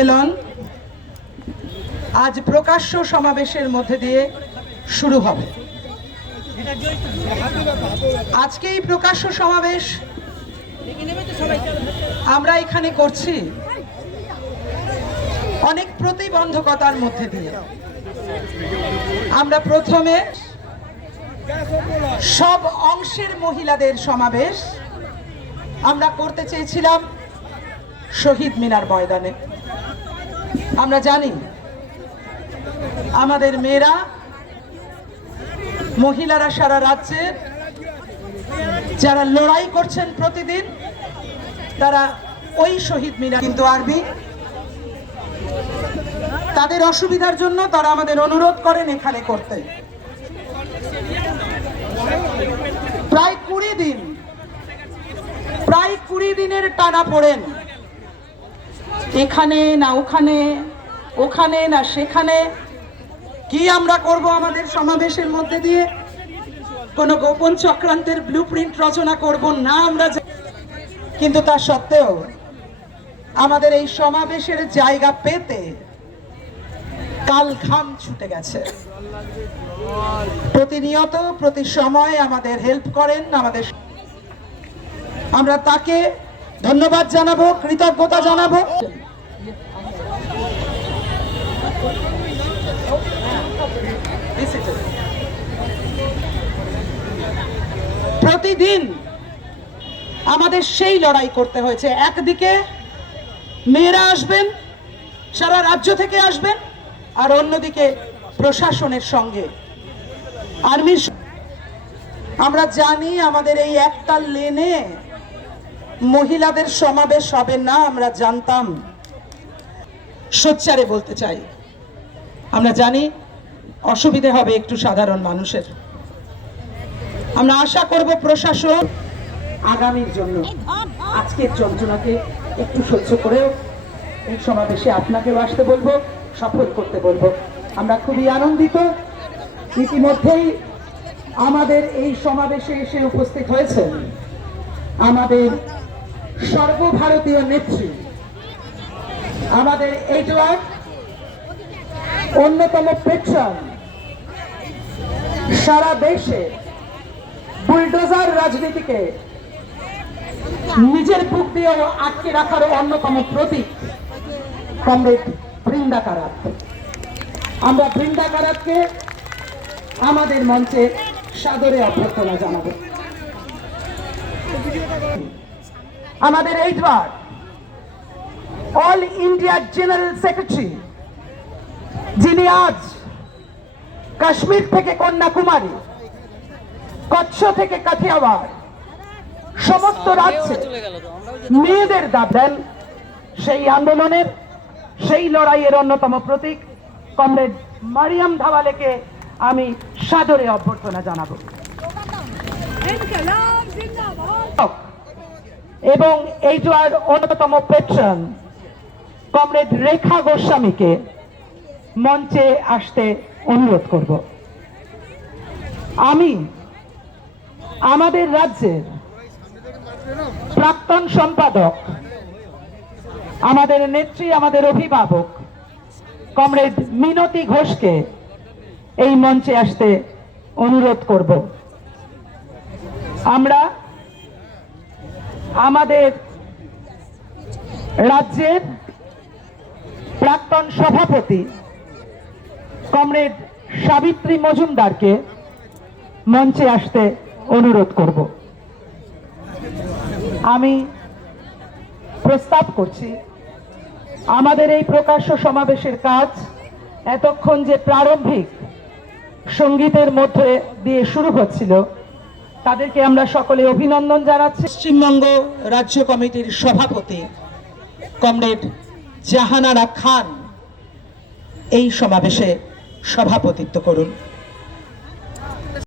সম্মেলন আজ প্রকাশ্য সমাবেশের মধ্যে দিয়ে শুরু হবে। আজকে এই প্রকাশ্য সমাবেশ আমরা এখানে করছি অনেক প্রতিবন্ধকতার মধ্যে দিয়ে। আমরা প্রথমে সব অংশের মহিলাদের সমাবেশ আমরা করতে চেয়েছিলাম শহীদ মিনার ময়দানে। আমরা জানি আমাদের মেয়েরা, মহিলারা সারা রাজ্যের যারা লড়াই করছেন প্রতিদিন, তারা ওই শহীদ মিনার, কিন্তু আরবি তাদের অসুবিধার জন্য তারা আমাদের অনুরোধ করেন এখানে করতে। প্রায় 20 দিনের টানা পড়েন, এখানে না ওখানে, ওখানে না সেখানে। কি আমরা করব আমাদের সমাবেশের মধ্যে দিয়ে? কোনো গোপন চক্রান্তের ব্লুপ্রিন্ট রচনা করব না আমরা, কিন্তু তা সত্ত্বেও আমাদের এই সমাবেশের জায়গা পেতে কাল ঘাম ছুটে গেছে। প্রতিনিয়ত প্রতি সময় আমাদের হেল্প করেন, আমরা তাকে ধন্যবাদ জানাবো, কৃতজ্ঞতা জানাবো। প্রতিদিন আমাদের সেই লড়াই করতে হয়েছে। একদিকে মেয়েরা আসবেন, সারা রাজ্য থেকে আসবেন, আর অন্যদিকে প্রশাসনের সঙ্গে আর্মির। আমরা জানি আমাদের এই একটা লেনে মহিলাদের সমাবেশ হবে না, আমরা জানতাম। সোচ্চারে বলতে চাই, আমরা জানি অসুবিধে হবে একটু সাধারণ মানুষের। আমরা আশা করব প্রশাসন আগামীর জন্য আজকের যন্ত্রণাকে একটু সহ্য করেও এই সমাবেশে আপনাকেও আসতে বলবো, সফল করতে বলবো। আমরা খুবই আনন্দিত। ইতিমধ্যেই আমাদের এই সমাবেশে এসে উপস্থিত হয়েছেন আমাদের সর্বভারতীয় নেত্রী, আমাদের এইটার অন্যতম পেট্রন, সারা দেশে বুলডোজার রাজনীতিকে নিজের বুক দিয়ে আটকে রাখার অন্যতম প্রতীক কমরেড বৃন্দা কারাত। আমরা বৃন্দা কারাতকে আমাদের মঞ্চে সাদরে অভ্যর্থনা জানাব। আমাদের এইবার অল ইন্ডিয়া জেনারেল সেক্রেটারি, যিনি আজ কাশ্মীর থেকে কন্যাকুমারী, কচ্ছ থেকে কাঠিয়াওয়াড়, সমস্ত রাজ্যে মেয়েদের দাবি দেন, সেই আন্দোলনের, সেই লড়াইয়ের অন্যতম প্রতীক কমরেড মারিয়াম ধাওয়ালেকে আমি সাদরে অভ্যর্থনা জানাবো। এবং এইটার অন্যতম পেট্রন কমরেড রেখা গোস্বামীকে মঞ্চে আসতে অনুরোধ করব। আমি আমাদের রাজ্যের প্রাক্তন সম্পাদক, আমাদের নেত্রী, আমাদের অভিভাবক কমরেড মিনতি ঘোষকে এই মঞ্চে আসতে অনুরোধ করব। আমরা আমাদের রাজ্যের প্রাক্তন সভাপতি কমরেড সাবিত্রী মজুমদারকে মঞ্চে আসতে অনুরোধ করব। আমি প্রস্তাব করছি আমাদের এই প্রকাশ্য সমাবেশের কাজ এতক্ষণ যে প্রারম্ভিক সঙ্গীতের মধ্যে দিয়ে শুরু হচ্ছিল, তাদেরকে আমরা সকলে অভিনন্দন জানাচ্ছি। পশ্চিমবঙ্গ রাজ্য কমিটির সভাপতি কমরেড জাহানারা খান এই সমাবেশে সভাপতিত্ব করুন।